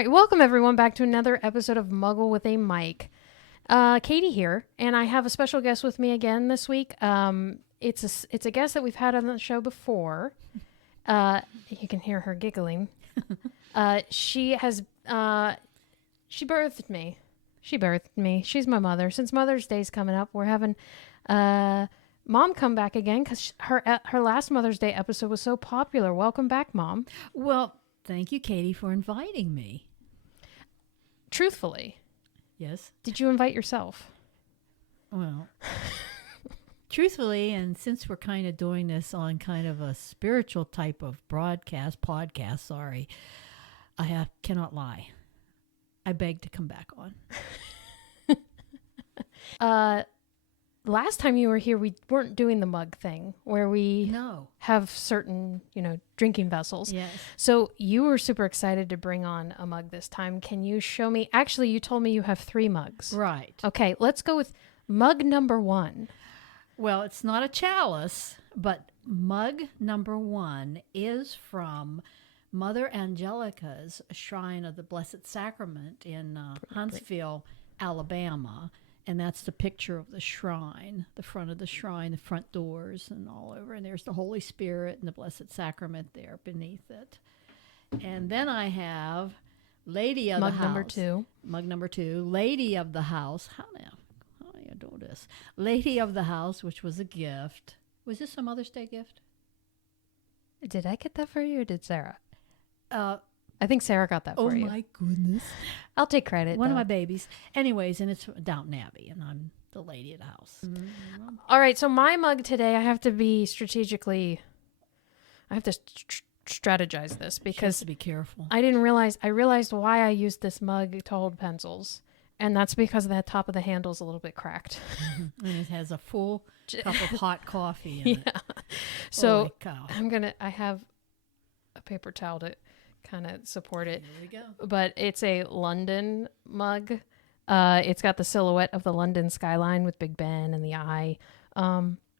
right, welcome everyone back to another episode of Muggle with a Mic. Katie here, and I have a special guest with me again this week. It's a guest that we've had on the show before. You can hear her giggling. She birthed me. She's my mother. Since Mother's Day's coming up, we're having Mom come back again because her last Mother's Day episode was so popular. Welcome back, Mom. Well, thank you, Katie, for inviting me. Truthfully. Yes. Did you invite yourself? Well, truthfully, and since we're kind of doing this on kind of a spiritual type of podcast, I cannot lie. I beg to come back on. Last time you were here, we weren't doing the mug thing where we have certain, drinking vessels. Yes. So you were super excited to bring on a mug this time. Can you show me? Actually, you told me you have 3 mugs. Right. Okay, let's go with mug number 1. Well, it's not a chalice, but mug number 1 is from Mother Angelica's Shrine of the Blessed Sacrament in Huntsville, Alabama. And that's the picture of the shrine, the front of the shrine, the front doors and all over. And there's the Holy Spirit and the Blessed Sacrament there beneath it. And then I have Lady of the House. Mug number 2. Lady of the House. How do you do this? Lady of the House, which was a gift. Was this a Mother's Day gift? Did I get that for you or did Sarah? I think Sarah got that for you. Oh, my goodness. I'll take credit. One of my babies. Anyways, and it's Downton Abbey, and I'm the lady of the house. Mm-hmm. All right, so my mug today, I have to strategize this because to be careful. I realized why I used this mug to hold pencils, and that's because the top of the handle is a little bit cracked. Mm-hmm. And it has a full cup of hot coffee in it. So I have a paper towel to kind of support it. There we go. But it's a London mug. It's got the silhouette of the London skyline with Big Ben and the eye.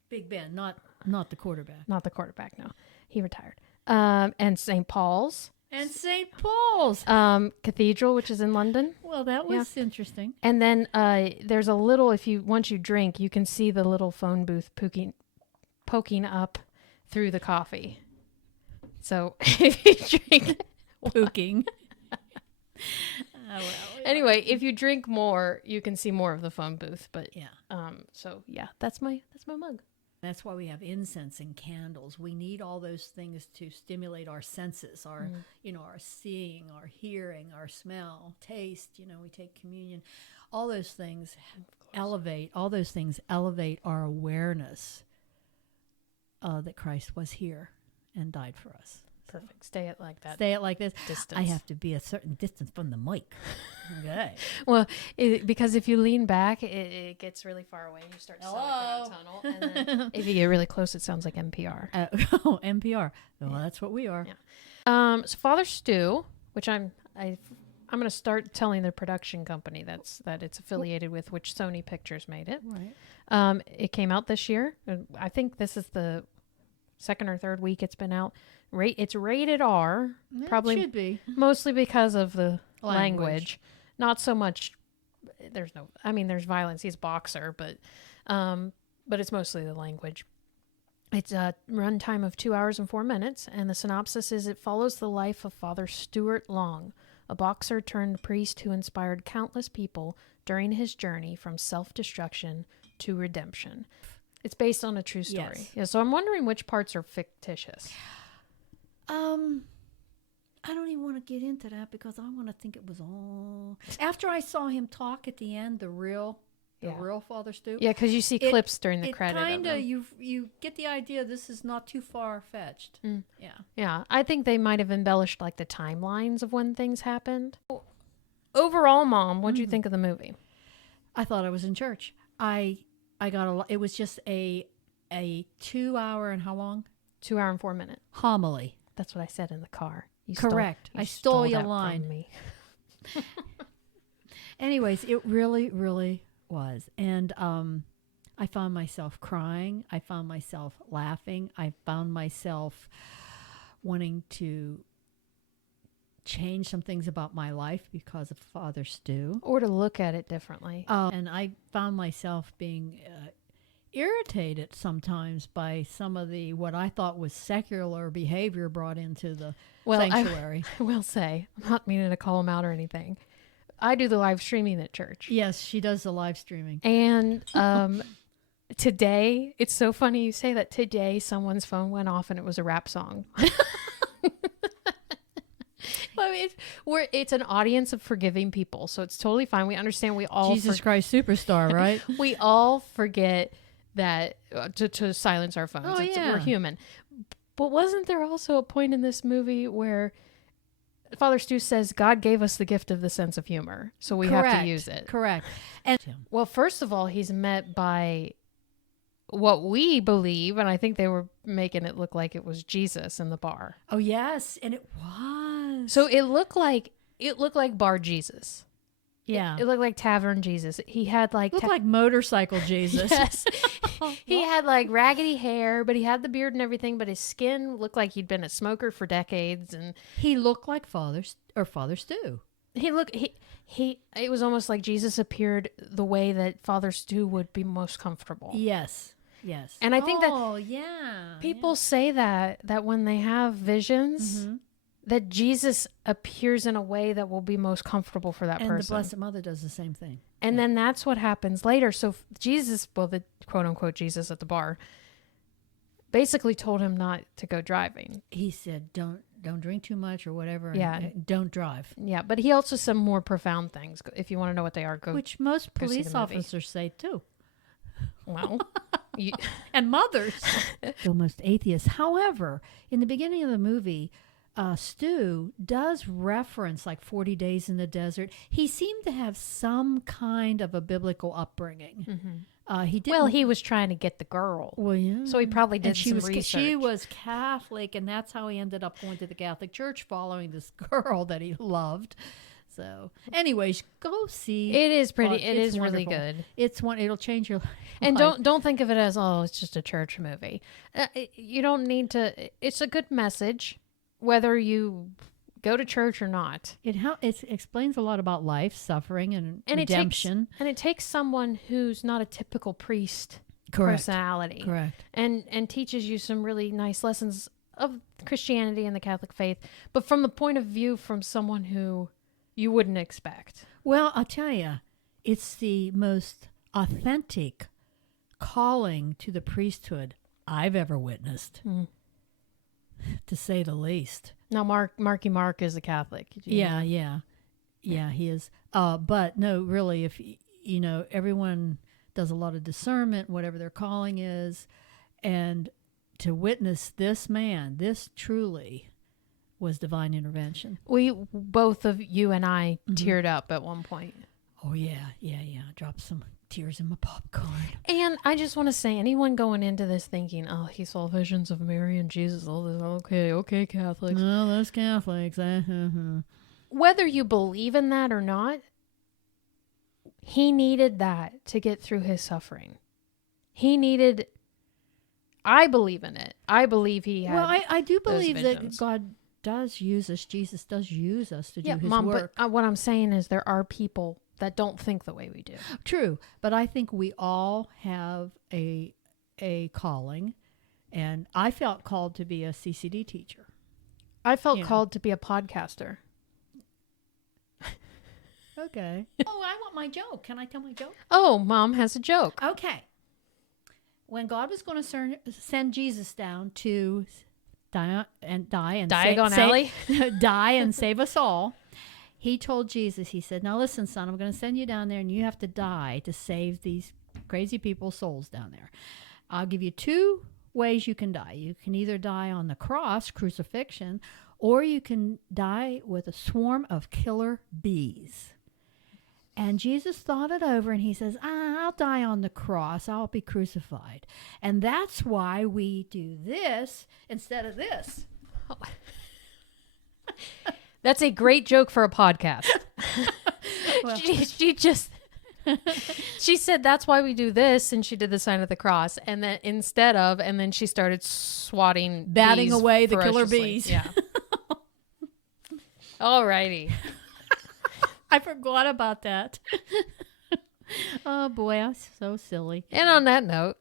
Big Ben, not the quarterback. Not the quarterback, no. He retired. And St. Paul's. And St. Paul's. Cathedral, which is in London. Well, that was interesting. And then there's a little, once you drink, you can see the little phone booth poking up through the coffee. So if you drink... Pooking. Anyway, if you drink more, you can see more of the phone booth. But that's my mug. That's why we have incense and candles. We need all those things to stimulate our senses, our seeing, our hearing, our smell, taste. We take communion. All those things elevate our awareness that Christ was here and died for us. Perfect. Stay it like that. Stay it like this. Distance. I have to be a certain distance from the mic. Okay. Well, because if you lean back, it gets really far away. And you start to sound like a tunnel. And then if you get really close, it sounds like NPR. NPR. Well, that's what we are. Yeah. So Father Stu, which I'm going to start telling the production company that it's affiliated with, which Sony Pictures made it. Right. It came out this year. I think this is the second or third week it's been out. It's rated R, probably it should be. Mostly because of the language. Not so much. There's violence. He's a boxer, but it's mostly the language. It's a runtime of 2 hours and 4 minutes, and the synopsis is: it follows the life of Father Stuart Long, a boxer turned priest who inspired countless people during his journey from self-destruction to redemption. It's based on a true story. Yes. Yeah, so I'm wondering which parts are fictitious. I don't even want to get into that because I want to think it was all... After I saw him talk at the end, the real Father Stu. Yeah, because you see clips during the credit. You get the idea this is not too far-fetched. Mm. Yeah. Yeah, I think they might have embellished like the timelines of when things happened. Overall, Mom, what'd you think of the movie? I thought I was in church. I got a lot. It was just a 2 hour and how long? 2 hour and 4 minute homily. That's what I said in the car. Correct. I stole your line. From me. Anyways, it really, really was. And I found myself crying. I found myself laughing. I found myself wanting to change some things about my life because of Father Stu. Or to look at it differently. And I found myself being irritated sometimes by some of the what I thought was secular behavior brought into the sanctuary. I will say, I'm not meaning to call him out or anything. I do the live streaming at church. Yes, she does the live streaming. And today, it's so funny you say that. Today, someone's phone went off and it was a rap song. I mean, it's an audience of forgiving people, so it's totally fine. We understand we all Jesus Christ Superstar, right? we all forget that to silence our phones. Oh, yeah. We're human. But wasn't there also a point in this movie where Father Stu says God gave us the gift of the sense of humor, so we have to use it? Correct. And well, first of all, he's met by what we believe, and I think they were making it look like it was Jesus in the bar. oh yes, and it was. So it looked like bar Jesus. Yeah, It looked like tavern Jesus. He had like looked like motorcycle Jesus. yes. He had like raggedy hair, but he had the beard and everything, but his skin looked like he'd been a smoker for decades, and He looked like Father Stu. it was almost like Jesus appeared the way that Father Stu would be most comfortable. Yes. Yes. And I think that yeah. people say that when they have visions, that Jesus appears in a way that will be most comfortable for that and person. the Blessed Mother does the same thing. And then that's what happens later. So Jesus, well, the quote unquote Jesus at the bar, basically told him not to go driving. He said, "Don't drink too much or whatever. Yeah. And don't drive." Yeah, but he also said more profound things. If you want to know what they are, go. Which most go see police the movie. officers say too. Well, And mothers. Almost atheists. However, in the beginning of the movie, Stu does reference like 40 days in the desert. He seemed to have some kind of a biblical upbringing. He didn't. well, he was trying to get the girl, Well, yeah. so he probably did And she some was research. she was Catholic, and that's how he ended up going to the Catholic Church, following this girl that he loved. So, anyways, go see. It is pretty. It It is really wonderful. good. It's one. It'll change your life. And don't think of it as, oh, it's just a church movie. You don't need to. It's a good message, whether you go to church or not. It explains a lot about life, suffering, and redemption. It takes someone who's not a typical priest Correct. personality, Correct. and teaches you some really nice lessons of Christianity and the Catholic faith, but from the point of view from someone who you wouldn't expect. Well, I'll tell you, it's the most authentic calling to the priesthood I've ever witnessed, to say the least. Now, Marky Mark is a Catholic. Yeah, he is. But no, really, if everyone does a lot of discernment, whatever their calling is, and to witness this man, this truly was divine intervention. We both of you and I teared up at one point. Oh yeah. Dropped some tears in my popcorn. And I just want to say, anyone going into this thinking, oh, he saw visions of Mary and Jesus, all this, okay, Catholics. No, those Catholics. Whether you believe in that or not, he needed that to get through his suffering. I believe in it. I believe he had. Well, I do believe that visions. God does use us. Jesus does use us to do his Mom, work. but what I'm saying is there are people that don't think the way we do. True, but I think we all have a calling, and I felt called to be a CCD teacher. I felt called to be a podcaster. Okay. Oh, I want my joke. Can I tell my joke? Oh, Mom has a joke. Okay. When God was going to send Jesus down to die and Diagon Alley? die and save us all, he told Jesus, he said, "Now listen, son, I'm going to send you down there, and you have to die to save these crazy people's souls down there. I'll give you 2 ways you can die. You can either die on the cross, crucifixion, or you can die with a swarm of killer bees." And Jesus thought it over, and he says, I'll die on the cross. I'll be crucified. And that's why we do this instead of this. That's a great joke for a podcast. Well, she said that's why we do this, and she did the sign of the cross, and then and then she started swatting batting bees away the killer ferociously. bees. Yeah. Alrighty. I forgot about that. Oh boy, I'm so silly. And on that note,